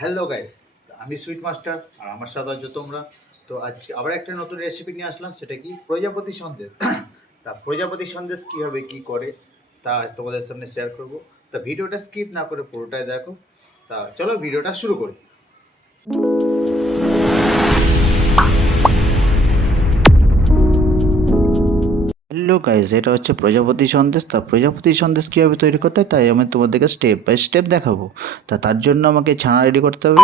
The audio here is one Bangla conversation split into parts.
হ্যালো গাইস, আমি সুইট মাস্টার আর আমার সাথে আছো তোমরা। তো আজকে আবার একটা নতুন রেসিপি নিয়ে আসলাম, সেটা কি প্রজাপতি সন্দেশ। তা প্রজাপতি সন্দেশ কীভাবে কী করে তা আজ তোমাদের সামনে শেয়ার করব। তা ভিডিওটা স্কিপ না করে পুরোটাই দেখো। তা চলো ভিডিওটা শুরু করি। হ্যালো গাইস, এটা হচ্ছে প্রজাপতি সন্দেশ। তা প্রজাপতি সন্দেশ কীভাবে তৈরি করতে হয় তাই আমি তোমাদেরকে স্টেপ বাই স্টেপ দেখাবো। তা তার জন্য আমাকে ছানা রেডি করতে হবে।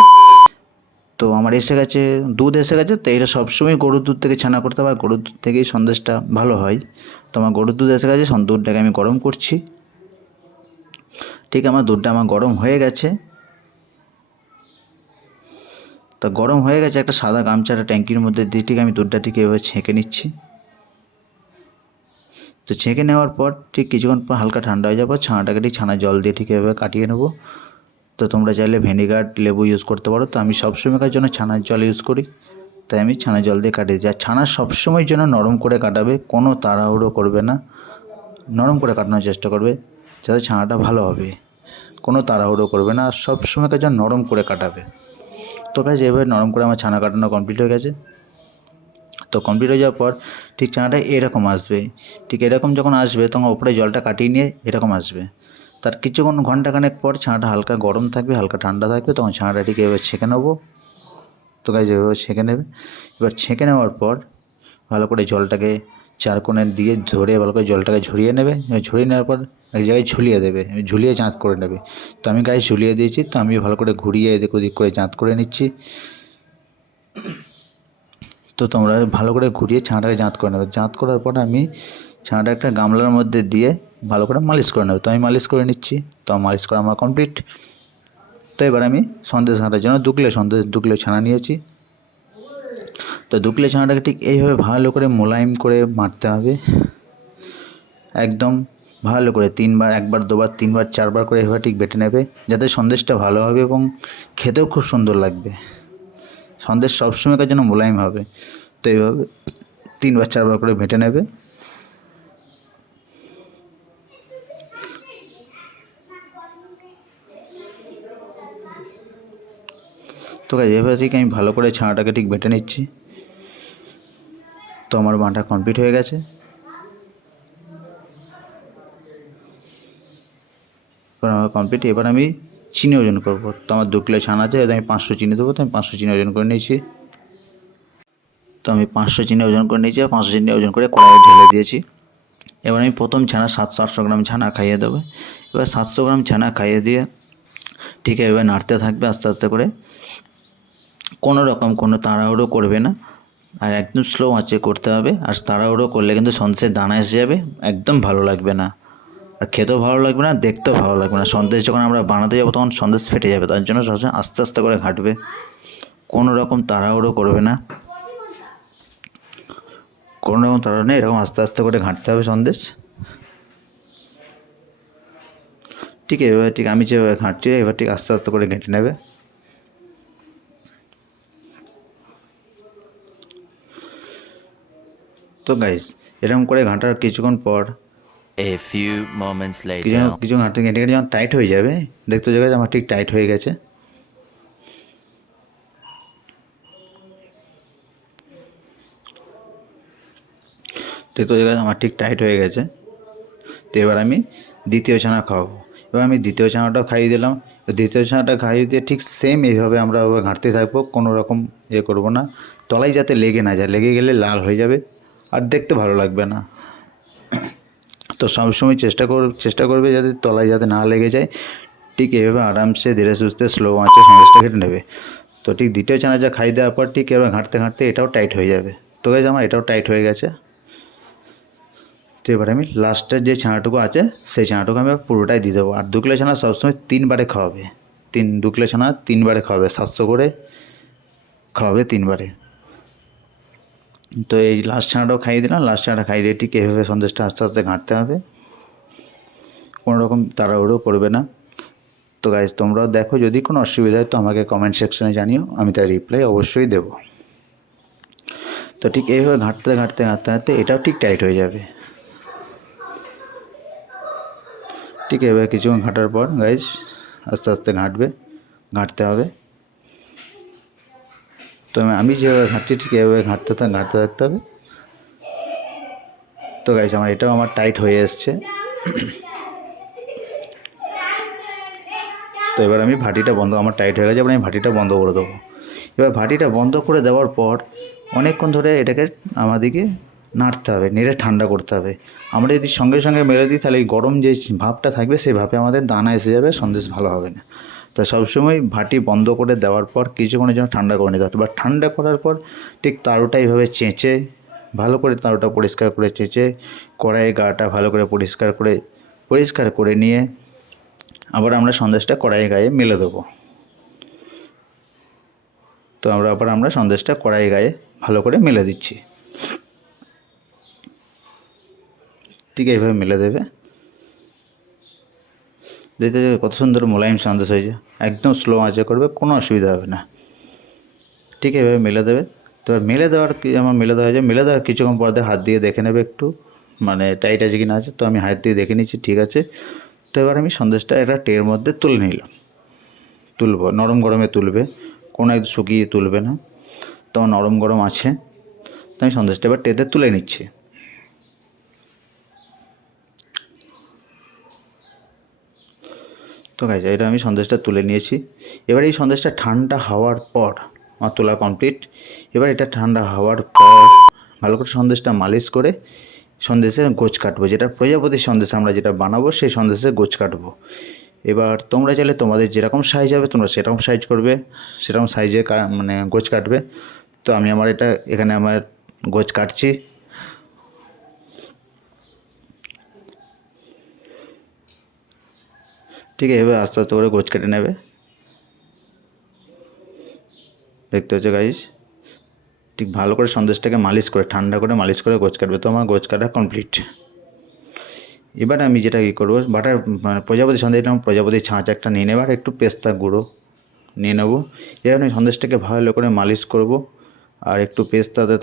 তো আমার এসে গেছে, দুধ এসে গেছে। তো এটা সবসময় গরুর দুধ থেকে ছানা করতে হবে, গরুর দুধ থেকেই সন্দেশটা ভালো হয়। তো আমার গরুর দুধ এসে গেছে, দুধটাকে আমি গরম করছি। ঠিক আমার দুধটা আমার গরম হয়ে গেছে। তো গরম হয়ে গেছে, একটা সাদা গামছাটা ট্যাঙ্কির মধ্যে দিয়ে ঠিক আমি দুধটা ঠিক এভাবে ছেঁকে নিচ্ছি। তো ছেঁকে নেওয়ার পর ঠিক কিছুক্ষণ পর হালকা ঠান্ডা হয়ে যাওয়ার পর ছানাটাকে ঠিক ছানা জল দিয়ে ঠিক এভাবে কাটিয়ে নেবো। তো তোমরা চাইলে ভিনেগার লেবু ইউজ করতে পারো। তো আমি সবসময়কার জন্য ছানার জল ইউজ করি, তাই আমি ছানা জল দিয়ে কাটিয়ে দিই। আর ছানা সবসময়ের জন্য নরম করে কাটাবে, কোনো তাড়াহুড়ো করবে না, নরম করে কাটানোর চেষ্টা করবে যাতে ছানাটা ভালো হবে। কোনো তাড়াহুড়ো করবে না, আর সবসময়কার জন্য নরম করে কাটাবে। তো গাইস, এভাবে নরম করে আমার ছানা কাটানো কমপ্লিট হয়ে গেছে। তো কমপ্লিট হয়ে যাওয়ার পর ঠিক ছানাটা এরকম আসবে। ঠিক এরকম যখন আসবে তখন ওপরে জলটা কাটিয়ে নিয়ে এরকম আসবে। তার কিছুক্ষণ ঘন্টাখানেক পর ছানাটা হালকা গরম থাকবে, হালকা ঠান্ডা থাকবে, তখন ছানাটা ঠিক এভাবে ছেঁকে নেবো। তো গাইস, এভাবে ছেঁকে নেবে। এবার ছেঁকে নেওয়ার পর ভালো করে জলটাকে চারকোণে দিয়ে ধরে ভালো করে জলটাকে ঝরিয়ে নেবে। ঝরিয়ে নেওয়ার পর এক জায়গায় ঝুলিয়ে দেবে, ঝুলিয়ে চাঁত করে নেবে। তো আমি গাইস ঝুলিয়ে দিয়েছি, তো আমি ভালো করে ঘুরিয়ে এদিক ওদিক করে চাঁত করে নিচ্ছি। তো তোমরা ভালো করে ঘুরিয়ে ছানাটাকে জাঁত করে নেবে। জাঁত করার পর আমি ছানাটা একটা গামলার মধ্যে দিয়ে ভালো করে মালিশ করে নেবে। তো আমি মালিশ করে নিচ্ছি। তো মালিশ করা আমার কমপ্লিট। তো এবার আমি সন্দেশ ঘাঁটার জন্য 2 কিলো ছানা নিয়েছি। তো 2 কিলো ছানাটাকে ঠিক এইভাবে ভালো করে মোলায়েম করে মারতে হবে, একদম ভালো করে 3বার, 1বার, 2বার, 3বার, 4বার করে এভাবে ঠিক বেটে নেবে, যাতে সন্দেশটা ভালো হবে এবং খেতেও খুব সুন্দর লাগবে। সন্দেশ সবসময়কার জন্য মোলায়েম হবে। তো এইভাবে 3বার 4বার করে বেটে নেবে। তো গাইস, এভাবে ঠিক আমি ভালো করে ছানাটাকে ঠিক বেটে নিচ্ছি। তো আমার বাটা কমপ্লিট হয়ে গেছে। এবার আমার কমপ্লিট। এবার আমি চিনি ওজন করবো। তো আমার 2 কিলো ছানা আছে, আমি 500 চিনি দেবো। তো আমি 500 চিনি ওজন করে নিয়েছি। তো আমি 500 চিনি ওজন করে নিয়েছি, 500 চিনি ওজন করে কড়াইয়ে ঢেলে দিয়েছি। এবার আমি প্রথম ছানা 700-800 গ্রাম ছানা খাইয়ে দেবো। এবার 700 গ্রাম ছানা খাইয়ে দিয়ে ঠিক এবার নাড়তে থাকবে আস্তে আস্তে করে, কোনো রকম কোনো তাড়াহুড়ো করবে না, আর একদম স্লো আঁচে করতে হবে। আর তাড়াহুড়ো করলে কিন্তু সন্দেশের দানা এসে যাবে, একদম ভালো লাগবে না, আর খেতেও ভালো লাগবে না, দেখতেও ভালো লাগবে না। সন্দেশ যখন আমরা বানাতে যাবো তখন সন্দেশ ফেটে যাবে, তার জন্য সবসময় আস্তে আস্তে করে ঘাঁটবে, কোনো রকম তাড়াহুড়ো করবে না, কোনো রকম তাড়াহুড়ো নেই, এরকম আস্তে আস্তে করে ঘাঁটতে হবে সন্দেশ। ঠিক এবার ঠিক আমি যেভাবে ঘাঁটছি এবার ঠিক আস্তে আস্তে করে ঘেঁটে নেবে। তো গাইস, এরকম করে ঘাঁটার কিছুক্ষণ পর কিছু ঘাঁটতে ঘেঁটে ঘেঁটে যখন টাইট হয়ে যাবে, দেখতে যাবে আমার ঠিক টাইট হয়ে গেছে। দেখতে যাবে আমার ঠিক টাইট হয়ে গেছে। তো এবার আমি দ্বিতীয় ছানা খাওয়াবো। এবার আমি দ্বিতীয় ছানাটাও খাইয়ে দিলাম। দ্বিতীয় ছানাটা খাইয়ে দিয়ে ঠিক সেম এইভাবে আমরা ঘাঁটতে থাকবো, কোনো রকম করবো না, তলায় যাতে লেগে না যায়, লেগে গেলে লাল হয়ে যাবে আর দেখতে ভালো লাগবে না। তো সবসময় চেষ্টা করবে যাতে তলায় যাতে না লেগে যায়। ঠিক এভাবে আরামসে ধীরে সুস্থে স্লো আঁচে সন্দেশটা কেটে নেবে। তো ঠিক দ্বিতীয় ছানাটা খাই দেওয়ার পর ঠিক এবার ঘাঁটতে ঘাঁটতে এটাও টাইট হয়ে যাবে। তো গাইস, আমার এটাও টাইট হয়ে গেছে। তো এবার আমি লাস্টের যে ছানাটুকু আছে সেই ছানাটুকু আমি পুরোটাই দিয়ে দেবো। আর 2 কিলো ছানা সবসময় 3বারে খাওয়াবে। 2 কিলো ছানা 3বারে খাওয়াবে, 700 করে খাওয়াবে 3বারে। তো এই লাস্ট ছানাটাও খাইয়ে দিলাম। লাস্ট ছানাটা খাইয়ে ঠিক এভাবে সন্দেশটা আস্তে আস্তে ঘাঁটতে হবে, কোনো রকম তাড়াহুড়ো করবে না। তো গাইজ, তোমরাও দেখো, যদি কোনো অসুবিধা হয় তো আমাকে কমেন্ট সেকশনে জানিও, আমি তার রিপ্লাই অবশ্যই দেবো। তো ঠিক এইভাবে ঘাঁটতে ঘাঁটতে ঘাঁটতে ঘাঁটতে এটাও ঠিক টাইট হয়ে যাবে। ঠিক এভাবে কিছুক্ষণ ঘাঁটার পর গাইজ আস্তে আস্তে ঘাঁটতে হবে। তো আমি যেভাবে ঘাঁটছি ঠিক এভাবে ঘাঁটতে থাকতে হবে। তো গাইস আমার এটাও আমার টাইট হয়ে এসছে। তো এবার আমি ভাটিটা বন্ধ, আমার টাইট হয়ে গেছে, এবার আমি ভাটিটা বন্ধ করে দেবো। এবার ভাটিটা বন্ধ করে দেওয়ার পর অনেকক্ষণ ধরে এটাকে আমাদেরকে নাড়তে হবে, নেড়ে ঠান্ডা করতে হবে। আমরা যদি সঙ্গে সঙ্গে মেরে দিই তাহলে এই গরম যে ভাবটা থাকবে সেই ভাবে আমাদের দানা এসে যাবে, সন্দেশ ভালো হবে না। তো সবসময় ভাটি বন্ধ করে দেওয়ার পর কিছুক্ষণের জন্য ঠান্ডা করে নিতে হবে। বা ঠান্ডা করার পর ঠিক তারুটা এইভাবে চেঁচে ভালো করে তারুটা পরিষ্কার করে চেঁচে কড়াইয়ের গাটা ভালো করে পরিষ্কার করে নিয়ে আবার আমরা সন্দেশটা কড়াইয়ের গায়ে মেলে দেবো। তো আমরা সন্দেশটা কড়াইয়ের গায়ে ভালো করে মেলে দিচ্ছি। ঠিক এইভাবে মেলে দেবে। দেখতে কত সুন্দর মোলায়েম সন্দেশ হয়েছে, একদম স্লো আঁচে করবে, কোনো অসুবিধা হবে না। ঠিক এইভাবে মেলে দেবে। তো এবার মেলে দেওয়ার মেলে দেওয়ার কিছুক্ষণ পর হাত দিয়ে দেখে নেবে একটু মানে টাইট আছে কি না আছে। তো আমি হাত দিয়ে দেখে নিচ্ছি ঠিক আছে। তো এবার আমি সন্দেশটা একটা ট্রের মধ্যে তুলে নিলাম, নরম গরমে তুলবে, কোনো একদম শুকিয়ে তুলবে না। তো নরম গরম আছে। তো আমি সন্দেশটা এবার ট্রেতে তুলে নিচ্ছি। তো গাইজ এটা আমি সন্দেশটা তুলে নিয়েছি। এবার এই সন্দেশটা ঠান্ডা হওয়ার পর আমার তোলা কমপ্লিট। এবার এটা ঠান্ডা হওয়ার পর ভালো করে সন্দেশটা মালিশ করে সন্দেশের গোছ কাটবো, যেটা প্রজাপতির সন্দেশ আমরা যেটা বানাবো সেই সন্দেশের গোছ কাটবো। এবার তোমরা চাইলে তোমাদের যেরকম সাইজ হবে তোমরা সেরকম সাইজ করবে, সেরকম সাইজে মানে গোছ কাটবে। তো আমি এখানে আমার গোছ কাটছি। ঠিক আছে, এবার আস্তে আস্তে করে গোছ কেটে নেবে। দেখতে হচ্ছে গাইস ঠিক ভালো করে সন্দেশটাকে ঠান্ডা করে মালিশ করে গোছ কাটবে। তো আমার গোছ কাটা কমপ্লিট। এবার আমি যেটা করবো বাটার মানে প্রজাপতি সন্দেশ প্রজাপতি ছাঁচ একটা নিয়ে নেবার একটু পেস্তা গুঁড়ো নিয়ে নেবো। এবার আমি সন্দেশটাকে ভালো করে মালিশ করব আর একটু পেস্তাতে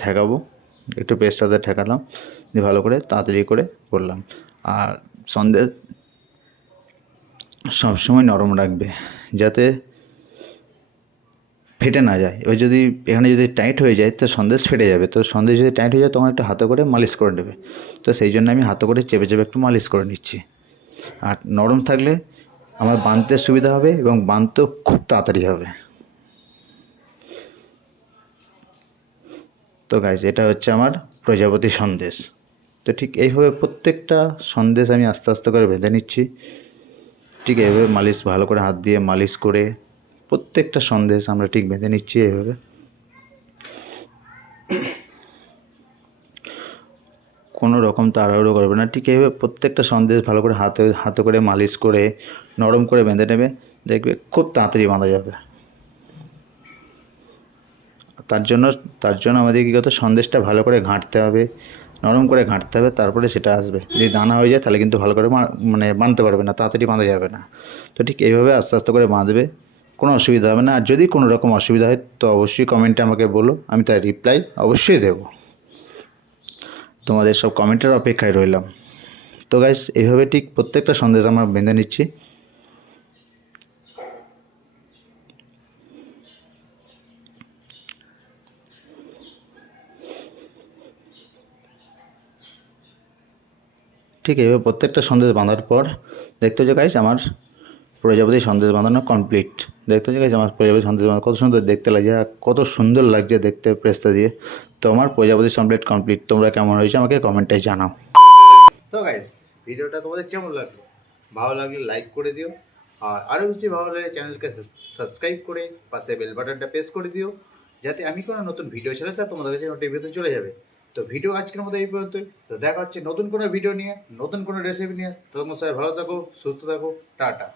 ঠেকালাম দিয়ে ভালো করে তাড়াতাড়ি করে করলাম। আর সন্দেশ সবসময় নরম রাখবে যাতে ফেটে না যায়। এবার এখানে যদি টাইট হয়ে যায় তো সন্দেশ ফেটে যাবে। তো সন্দেশ যদি টাইট হয়ে যায় তখন একটু হাতে করে মালিশ করে নেবে। তো সেই জন্য আমি হাতে করে চেপে একটু মালিশ করে নিচ্ছি। আর নরম থাকলে আমার বাঁধতে সুবিধা হবে এবং বাঁধতেও খুব তাড়াতাড়ি হবে। তো গাইজ এটা হচ্ছে আমার প্রজাপতি সন্দেশ। তো ঠিক এইভাবে প্রত্যেকটা সন্দেশ আমি আস্তে আস্তে করে বেঁধে নিচ্ছি। ঠিক এইভাবে ভালো করে হাত দিয়ে মালিশ করে প্রত্যেকটা সন্দেশ আমরা ঠিক বেঁধে নিচ্ছি এইভাবে। কোনো রকম তাড়াহুড়ো করবে না। ঠিক এইভাবে প্রত্যেকটা সন্দেশ ভালো করে হাতে করে মালিশ করে নরম করে বেঁধে নেবে, দেখবে খুব তাড়াতাড়ি বাঁধা যাবে। তার জন্য আমাদের কী করতে সন্দেশটা ভালো করে ঘাঁটতে হবে, নরম করে ঘাঁটতে হবে, তারপরে সেটা আসবে। যদি দানা হয়ে যায় তাহলে কিন্তু ভালো করে মানে বাঁধতে পারবে না, তাড়াতাড়ি বাঁধা যাবে না। তো ঠিক এইভাবে আস্তে আস্তে করে বাঁধবে, কোনো অসুবিধা হবে না। আর যদি কোনো রকম অসুবিধা হয় তো অবশ্যই কমেন্টে আমাকে বলো, আমি তার রিপ্লাই অবশ্যই দেবো। তোমাদের সব কমেন্টের অপেক্ষায় রইলাম। তো গাইস এইভাবে ঠিক প্রত্যেকটা সন্দেশ আমরা বেঁধে নিচ্ছি। ঠিক এইভাবে প্রত্যেকটা সন্দেশ বাঁধার পর দেখতে হচ্ছে গাইস আমার প্রজাপতি সন্দেশ বাঁধানো কমপ্লিট। দেখতে হচ্ছে গাইস আমার প্রজাপতি সন্দেশ বাঁধানো কত সুন্দর দেখতে লাগছে, কত সুন্দর লাগছে দেখতে পেস্তা দিয়ে। তো আমার প্রজাপতি কমপ্লিট। তোমরা কেমন হয়েছে আমাকে কমেন্টে জানাও। তো গাইস ভিডিওটা তোমাদের কেমন লাগলো? ভালো লাগলে লাইক করে দিও, আর আরও বেশি ভালো লাগলে চ্যানেলকে সাবস্ক্রাইব করে পাশে বেল বাটনটা প্রেস করে দিও, যাতে আমি কোনো নতুন ভিডিও ছেড়ে তা তোমাদের কাছে নোটিফিকেশন চলে যাবে। তো ভিডিও আজকের মতো এই পর্যন্তই। তো দেখা হচ্ছে নতুন কোনো ভিডিও নিয়ে, নতুন কোনো রেসিপি নিয়ে। তখন সবাই ভালো থাকো, সুস্থ থাকো, টাটা।